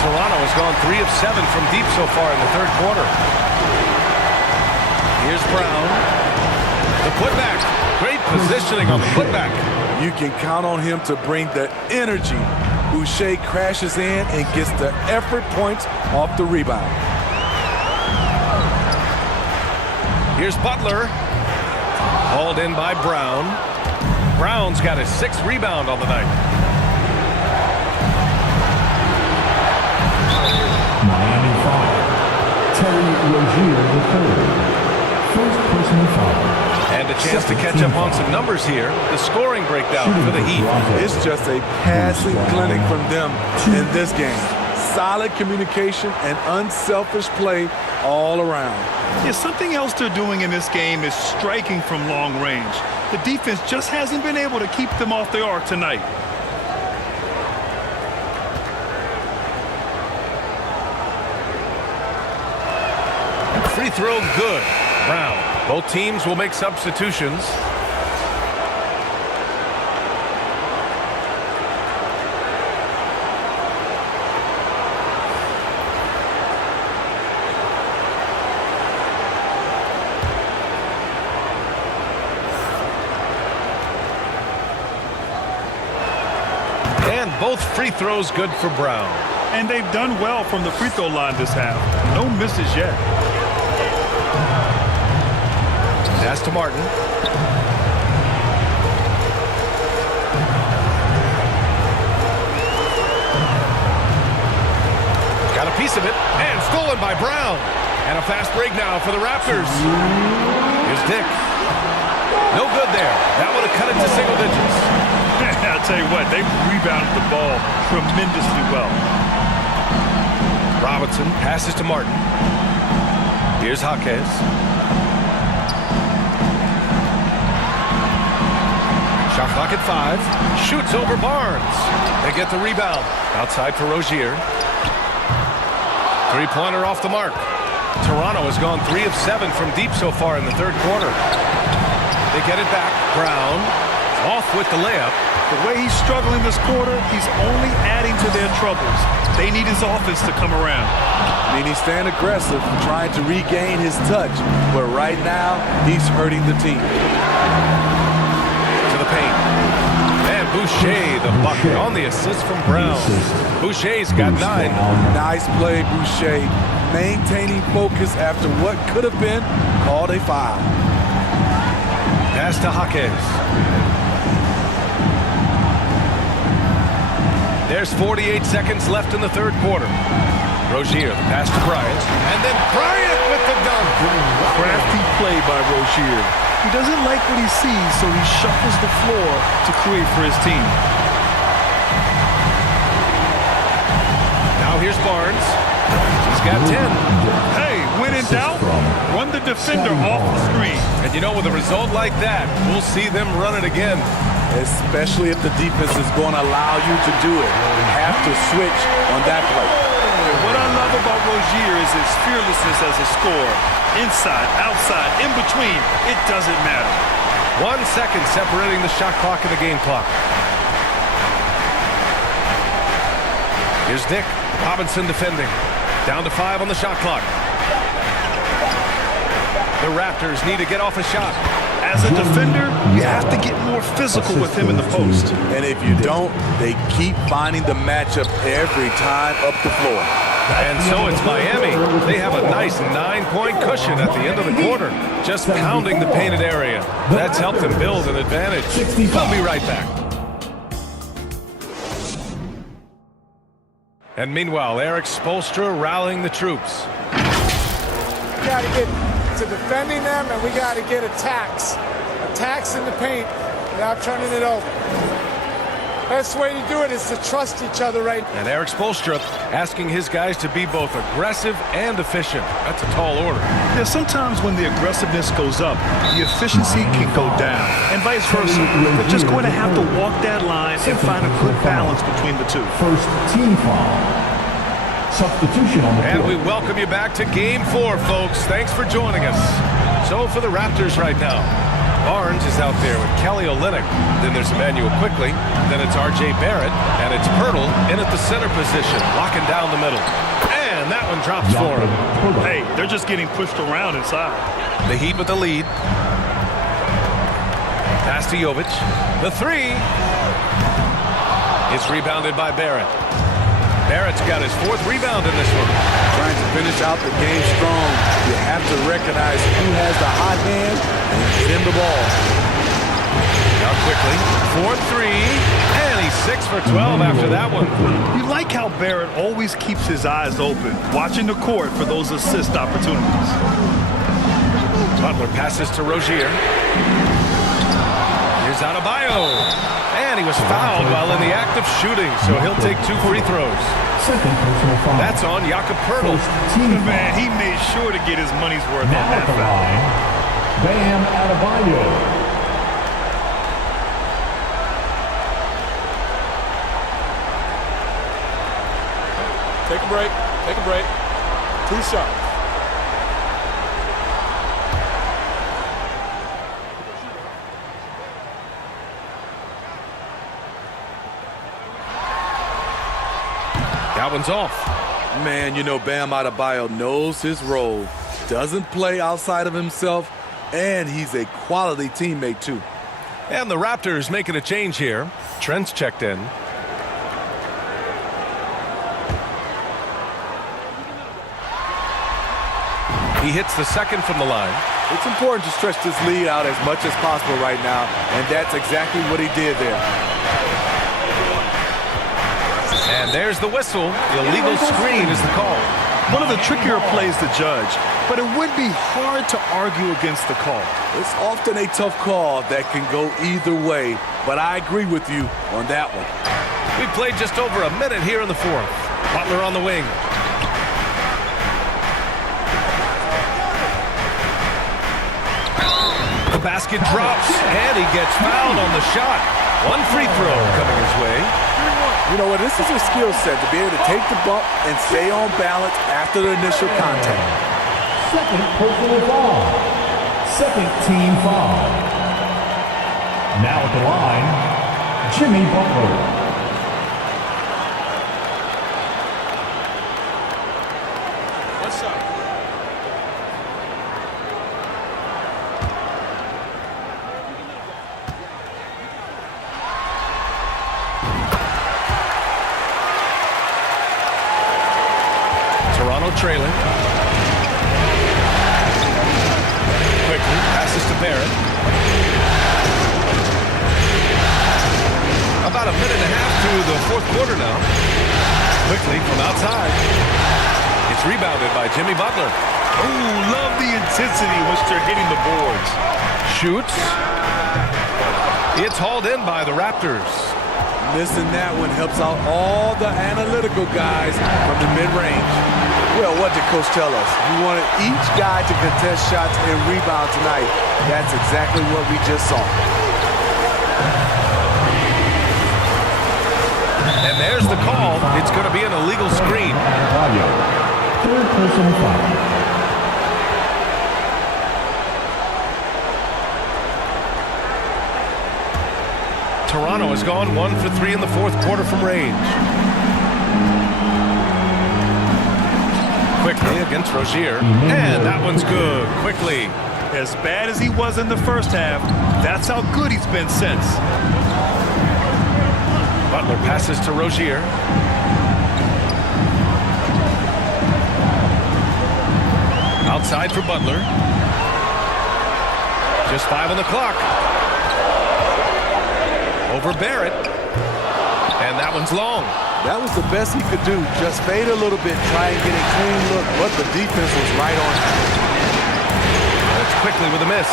Toronto has gone 3 of 7 from deep so far in the third quarter. Here's Brown. The putback. Great positioning on the putback. You can count on him to bring the energy. Boucher crashes in and gets the effort points off the rebound. Here's Butler. Hauled in by Brown. Brown's got his 6th rebound on the night. Miami foul. Terry Rozier III. First personal foul. And a chance to catch up on some numbers here. The scoring breakdown for the Heat. It's just a passing clinic from them in this game. Solid communication and unselfish play all around. Yeah, something else they're doing in this game is striking from long range. The defense just hasn't been able to keep them off the arc tonight. Free throw good. Brown. Both teams will make substitutions. And both free throws good for Brown. And they've done well from the free throw line this half. No misses yet. Pass to Martin. Got a piece of it, and stolen by Brown. And a fast break now for the Raptors. Here's Dick. No good there. That would have cut it to single digits. I'll tell you what, they've rebounded the ball tremendously well. Robinson passes to Martin. Here's Jaquez. Shot clock at 5. Shoots over Barnes. They get the rebound. Outside for Rozier. Three-pointer off the mark. Toronto has gone 3 of 7 from deep so far in the third quarter. They get it back. Brown off with the layup. The way he's struggling this quarter, he's only adding to their troubles. They need his offense to come around. I mean, he's staying aggressive, trying to regain his touch. But right now, he's hurting the team. To the paint. And Boucher, the bucket on the assist from Brown. Boucher's got 9. Nice play, Boucher. Maintaining focus after what could have been called a foul. Pass to Jaquez. There's 48 seconds left in the third quarter. Rozier, the pass to Bryant. And then Bryant with the dunk. Crafty play by Rozier. He doesn't like what he sees, so he shuffles the floor to create for his team. Now here's Barnes. He's got 10. Hey, when in doubt, run the defender off the screen. And you know, with a result like that, we'll see them run it again. Especially if the defense is going to allow you to do it. You have to switch on that play. What I love about Rozier is his fearlessness as a scorer. Inside, outside, in between, it doesn't matter. 1 second separating the shot clock and the game clock. Here's Nick Robinson defending. Down to 5 on the shot clock. The Raptors need to get off a shot. As a defender, you have to get more physical with him in the post. And if you don't, they keep finding the matchup every time up the floor. And so it's Miami. They have a nice 9-point cushion at the end of the quarter, just pounding the painted area. That's helped them build an advantage. We'll be right back. And meanwhile, Eric Spoelstra rallying the troops. We got to get to defending them, and we got to get attacks. Attacks in the paint without turning it over. Best way to do it is to trust each other right now. And Eric Spoelstra asking his guys to be both aggressive and efficient. That's a tall order. Yeah, sometimes when the aggressiveness goes up, the efficiency can go down, and vice versa. They're just going to have to walk that line and find a good balance between the two. First team foul. Substitution on the And court. we welcome you back to Game 4, folks. Thanks for joining us. So for the Raptors right now, Barnes is out there with Kelly Olynyk. Then there's Emmanuel Quickly. Then it's R.J. Barrett. And it's Pirtle in at the center position, locking down the middle. And that one drops for him. Hey, they're just getting pushed around inside. The Heat with the lead. Pass to Jovic. The three. It's rebounded by Barrett. Barrett's got his 4th rebound in this one. Trying to finish out the game strong, you have to recognize who has the hot hand and get him the ball. Now Quickly, 4-3, and he's 6 for 12 after that one. You like how Barrett always keeps his eyes open, watching the court for those assist opportunities. Butler passes to Rozier. Here's Adebayo. And he was fouled while in the act of shooting, so he'll take 2 free throws. Second personal foul. That's on Jakob Pirtle. Man, he made sure to get his money's worth on Now that at the foul. line, Bam Adebayo. Take a break. Take a break. 2 shots. That one's off. Man, you know Bam Adebayo knows his role, doesn't play outside of himself, and he's a quality teammate too. And the Raptors making a change here. Trent's checked in. He hits the second from the line. It's important to stretch this lead out as much as possible right now, and that's exactly what he did there. And there's the whistle. The illegal screen is the call. One of the trickier plays to judge, but it would be hard to argue against the call. It's often a tough call that can go either way, but I agree with you on that one. We played just over a minute here in the 4th. Butler on the wing. The basket drops, and he gets fouled on the shot. 1 free throw coming his way. You know what? This is a skill set to be able to take the bump and stay on balance after the initial contact. Second personal foul. Second team foul. Now at the line, Jimmy Butler. Trailing. Quickly passes to Barrett. About a minute and a half through the 4th quarter now. Quickly from outside. It's rebounded by Jimmy Butler. Ooh, love the intensity in which they're hitting the boards. Shoots. It's hauled in by the Raptors. Missing that one helps out all the analytical guys from the mid-range. Well, what did Coach tell us? We wanted each guy to contest shots and rebound tonight. That's exactly what we just saw. And there's the call. It's going to be an illegal screen. Third personal foul. Toronto has gone 1 for 3 in the 4th quarter from range. Quickly against Rozier. And that one's good. Quickly. As bad as he was in the first half, that's how good he's been since. Butler passes to Rozier. Outside for Butler. Just 5 on the clock. Over Barrett. And that one's long. That was the best he could do. Just fade a little bit, try and get a clean look, but the defense was right on him. That's Quickly with a miss.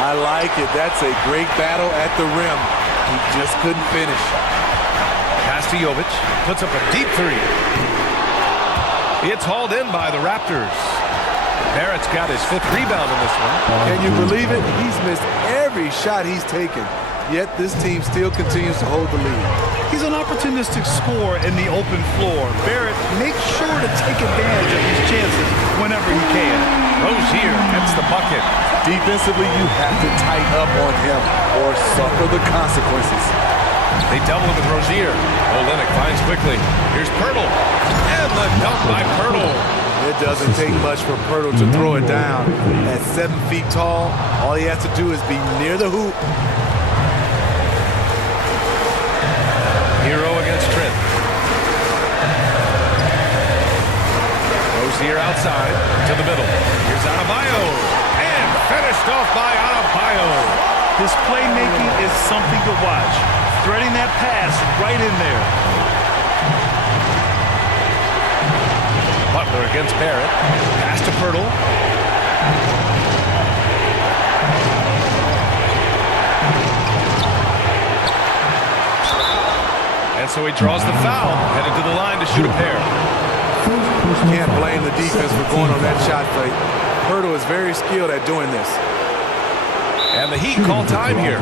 I like it. That's a great battle at the rim. He just couldn't finish. Pass to Jovic. Puts up a deep three. It's hauled in by the Raptors. Barrett's got his 5th rebound in this one. Can you believe it? He's missed every shot he's taken. Yet this team still continues to hold the lead. He's an opportunistic scorer in the open floor. Barrett makes sure to take advantage of his chances whenever he can. Rozier gets the bucket. Defensively, you have to tighten up on him or suffer the consequences. They double with Rozier. Olynyk finds Quickly. Here's Pirtle. And the dunk by Pirtle. It doesn't take much for Pirtle to throw it down. At 7 feet tall, all he has to do is be near the hoop. Hero against Trent. Rozier outside to the middle. Here's Adebayo. And finished off by Adebayo. His playmaking is something to watch. Threading that pass right in there. Butler against Barrett. Pass to Pirtle. And so he draws the foul, headed to the line to shoot a pair. Can't blame the defense for going on that shot fake. Pirtle is very skilled at doing this. And the Heat call time here.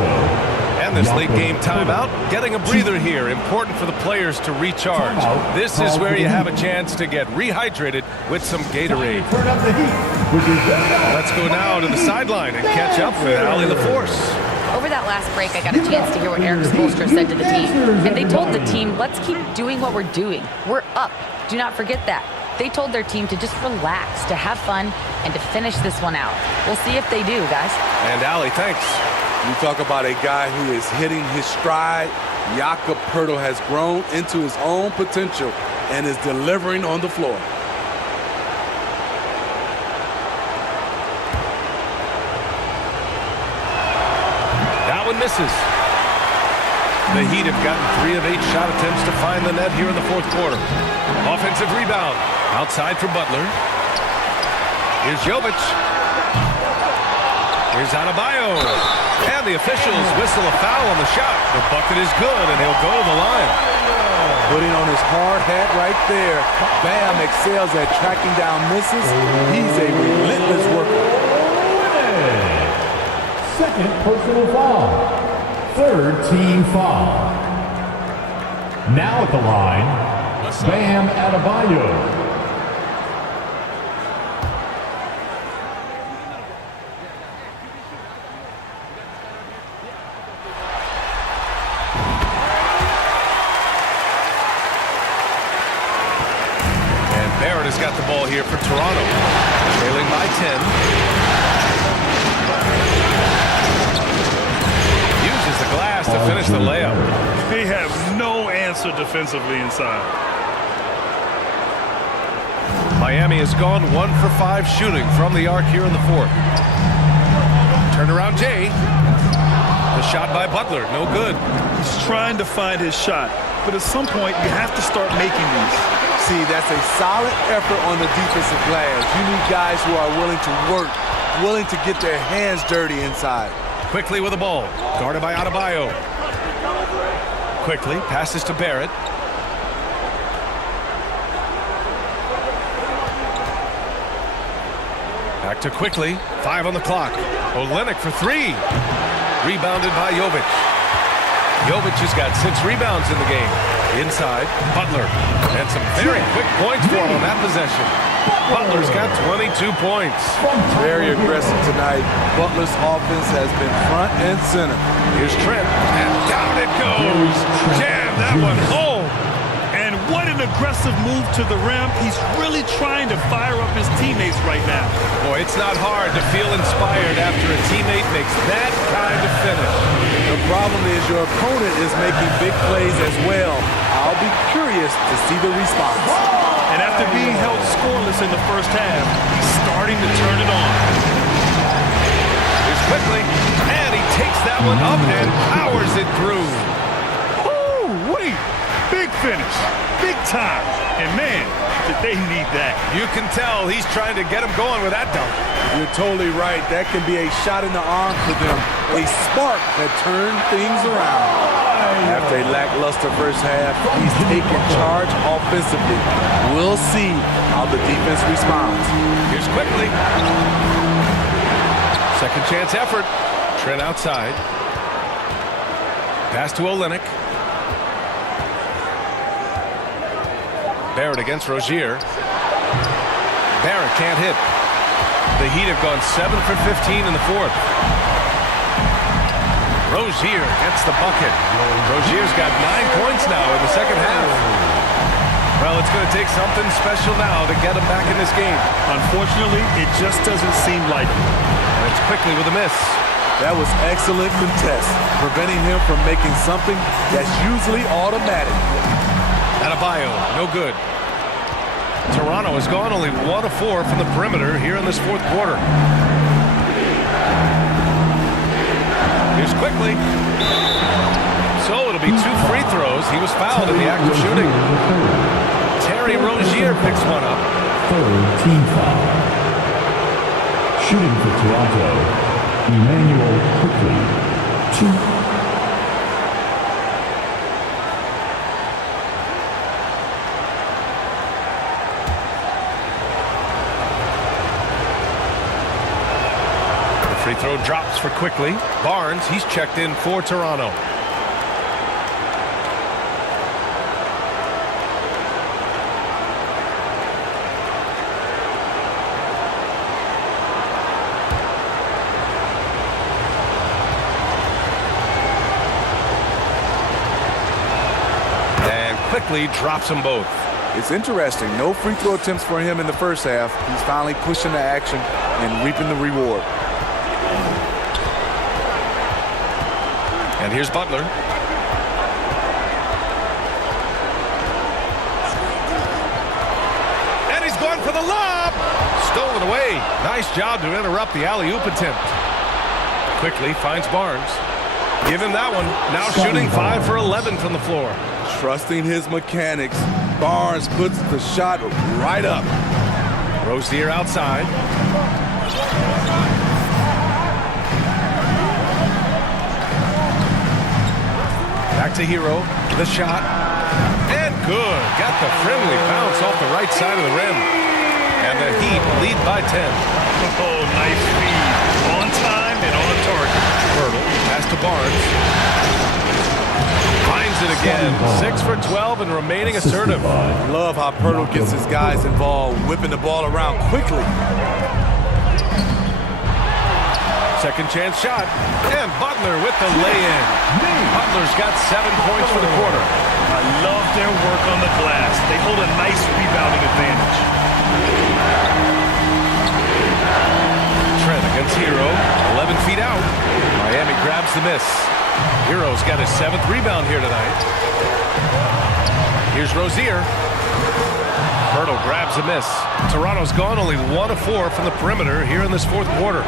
And this late game timeout, getting a breather here. Important for the players to recharge. This is where you have a chance to get rehydrated with some Gatorade. Let's go now to the sideline and catch up with Allie LaForce. Over that last break, I got a chance to hear what Eric Spoelstra said to the team. And they told the team, let's keep doing what we're doing. We're up. Do not forget that. They told their team to just relax, to have fun, and to finish this one out. We'll see if they do, guys. And Allie, thanks. You talk about a guy who is hitting his stride. Jakob Pirtle has grown into his own potential and is delivering on the floor. That one misses. The Heat have gotten 3 of 8 shot attempts to find the net here in the 4th quarter. Offensive rebound. Outside for Butler. Here's Jovic. Here's Adebayo. And the officials whistle a foul on the shot. The bucket is good, and he'll go to the line. Putting on his hard hat right there. Bam excels at tracking down misses. He's a relentless worker. 2nd personal foul. 3rd team foul. Now at the line, Bam Adebayo. Barrett has got the ball here for Toronto. Trailing by 10. Uses the glass to finish the layup. They have no answer defensively inside. Miami has gone 1 for 5 shooting from the arc here in the 4th. Turnaround Jay. The shot by Butler, no good. He's trying to find his shot, but at some point you have to start making these. See, that's a solid effort on the defensive glass. You need guys who are willing to work, willing to get their hands dirty inside. Quickly with the ball, guarded by Adebayo. Quickly passes to Barrett. Back to Quickly, 5 on the clock. Olynyk for 3. Rebounded by Jovic. Jovic has got 6 rebounds in the game. Inside, Butler. And some very quick points for him on that possession. Butler's got 22 points. Very aggressive tonight. Butler's offense has been front and center. Here's Trent, and down it goes. Jam that one home. And what an an aggressive move to the rim. He's really trying to fire up his teammates right now. Boy, it's not hard to feel inspired after a teammate makes that kind of finish. The problem is your opponent is making big plays as well. I'll be curious to see the response. And after being held scoreless in the first half, he's starting to turn it on. Here's quickly, and he takes that one up and powers it through. Ooh-wee! Big finish, big time, and man, did they need that. You can tell he's trying to get him going with that dunk. You're totally right. That can be a shot in the arm for them. A spark that turned things around. After a lackluster first half, he's taking charge offensively. We'll see how the defense responds. Here's quickly. Second chance effort. Trent outside. Pass to Olynyk. Barrett against Rozier. Barrett can't hit. The Heat have gone 7 for 15 in the fourth. Rozier gets the bucket. Rozier's got 9 points now in the second half. Well, it's going to take something special now to get him back in this game. Unfortunately, it just doesn't seem like it. And it's quickly with a miss. That was excellent contest, preventing him from making something that's usually automatic. Adebayo, no good. Toronto has gone only 1 of 4 from the perimeter here in this fourth quarter. Here's quickly. So it'll be 2 free throws. He was fouled in the act of shooting. Terry Rozier picks one up. Third team foul. Shooting for Toronto, Emmanuel Quickly, 2. Free throw drops for Quickly. Barnes, he's checked in for Toronto. And Quickly drops them both. It's interesting. No free throw attempts for him in the first half. He's finally pushing the action and reaping the reward. And here's Butler. And he's going for the lob. Stolen away. Nice job to interrupt the alley-oop attempt. Quickly finds Barnes. Give him that one. Now shooting 5 for 11 from the floor. Trusting his mechanics, Barnes puts the shot right up. Rozier outside. Back to Hero. The shot. And good. Got the friendly bounce off the right side of the rim. And the Heat lead by 10. Oh, nice feed. On time and on target. Hurdle. Pass to Barnes. Finds it again. 6 for 12 and remaining assertive. Love how Pirtle gets his guys involved, whipping the ball around quickly. Second chance shot. And Butler with the lay-in. Butler's got 7 points for the quarter. I love their work on the glass. They hold a nice rebounding advantage. Trent against Hero. 11 feet out. Miami grabs the miss. Hero's got his 7th rebound here tonight. Here's Rozier. Pirtle grabs a miss. Toronto's gone only 1 of 4 from the perimeter here in this fourth quarter.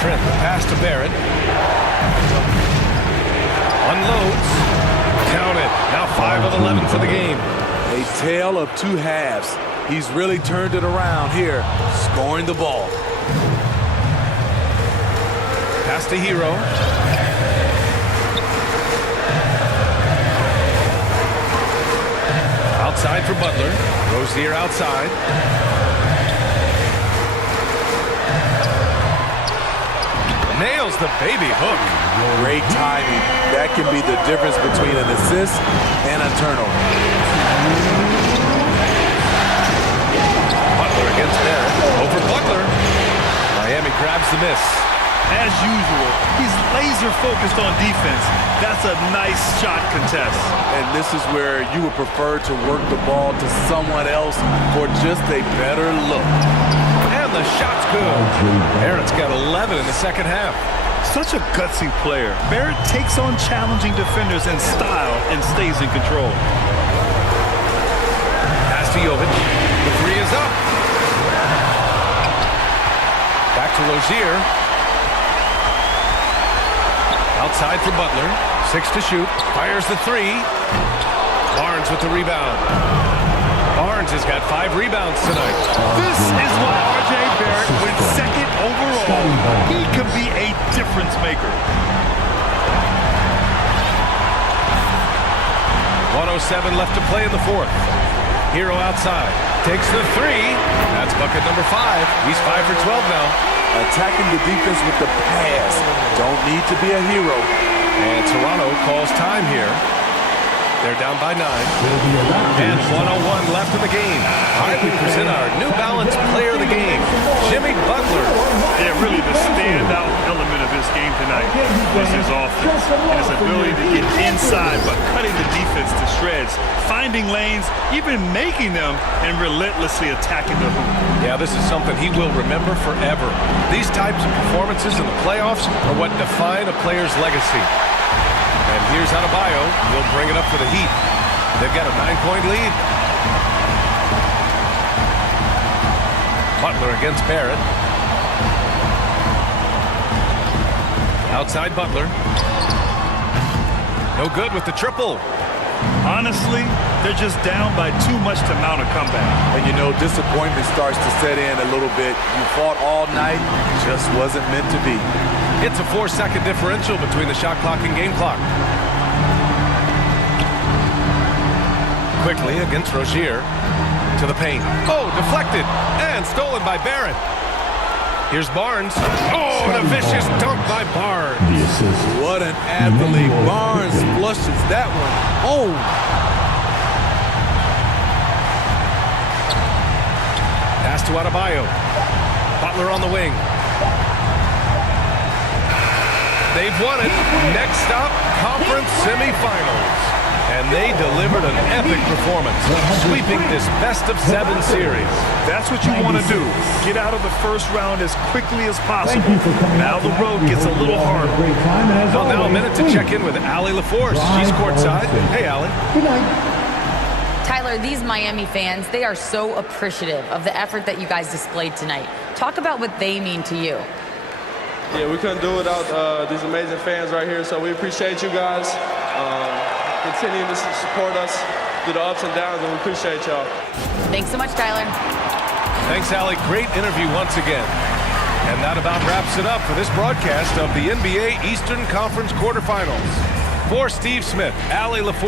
Trent, the pass to Barrett. Unloads. Count it. Now 5 of 11 for the game. A tale of 2 halves. He's really turned it around here, scoring the ball. Pass to Hero. Outside for Butler. Rozier outside. Nails the baby hook. Great timing. That can be the difference between an assist and a turnover. Butler against Barrett. Over Butler. Miami grabs the miss. As usual, he's laser focused on defense. That's a nice shot contest. And this is where you would prefer to work the ball to someone else for just a better look. And the shot's good. Barrett's got 11 in the second half. Such a gutsy player. Barrett takes on challenging defenders in style and stays in control. Pass to Jovic. The three is up. Back to Rozier. Outside for Butler. 6 to shoot. Fires the three. Barnes with the rebound. Barnes has got 5 rebounds tonight. This is why R.J. Barrett went second overall. He could be a difference maker. 1:07 left to play in the fourth. Hero outside. Takes the three. That's bucket number 5. He's 5 for 12 now. Attacking the defense with the pass. Don't need to be a hero. And Toronto calls time here. They're down by 9. And 1:01 left in the game. All right, we present our New Balance Player of the Game, Jimmy Butler. Yeah, really the standout element of this game tonight was his offense and his ability to get inside by cutting the defense to shreds, finding lanes, even making them, and relentlessly attacking the hoop. Yeah, this is something he will remember forever. These types of performances in the playoffs are what define a player's legacy. And here's Adebayo. He'll bring it up for the Heat. They've got a 9-point lead. Butler against Barrett. Outside Butler. No good with the triple. Honestly, they're just down by too much to mount a comeback. And you know, disappointment starts to set in a little bit. You fought all night, just wasn't meant to be. It's a 4-second differential between the shot clock and game clock. Quickly against Rozier. To the paint. Oh, deflected. And stolen by Barrett. Here's Barnes. Oh, and a vicious dunk by Barnes. What an athlete. Barnes flushes that one home. Pass to Adebayo. Butler on the wing. They've won it. Next stop, conference semifinals. And they delivered an epic performance, sweeping this best-of-7 series. That's what you want to do. Get out of the first round as quickly as possible. Now the road gets a little harder. Well, now a minute to check in with Allie LaForce. She's courtside. Hey, Allie. Good night. Tyler, these Miami fans, they are so appreciative of the effort that you guys displayed tonight. Talk about what they mean to you. Yeah, we couldn't do it without these amazing fans right here, so we appreciate you guys. Continue to support us through the ups and downs, and we appreciate y'all. Thanks so much, Tyler. Thanks, Allie. Great interview once again. And that about wraps it up for this broadcast of the NBA Eastern Conference quarterfinals. For Steve Smith, Allie LaForce.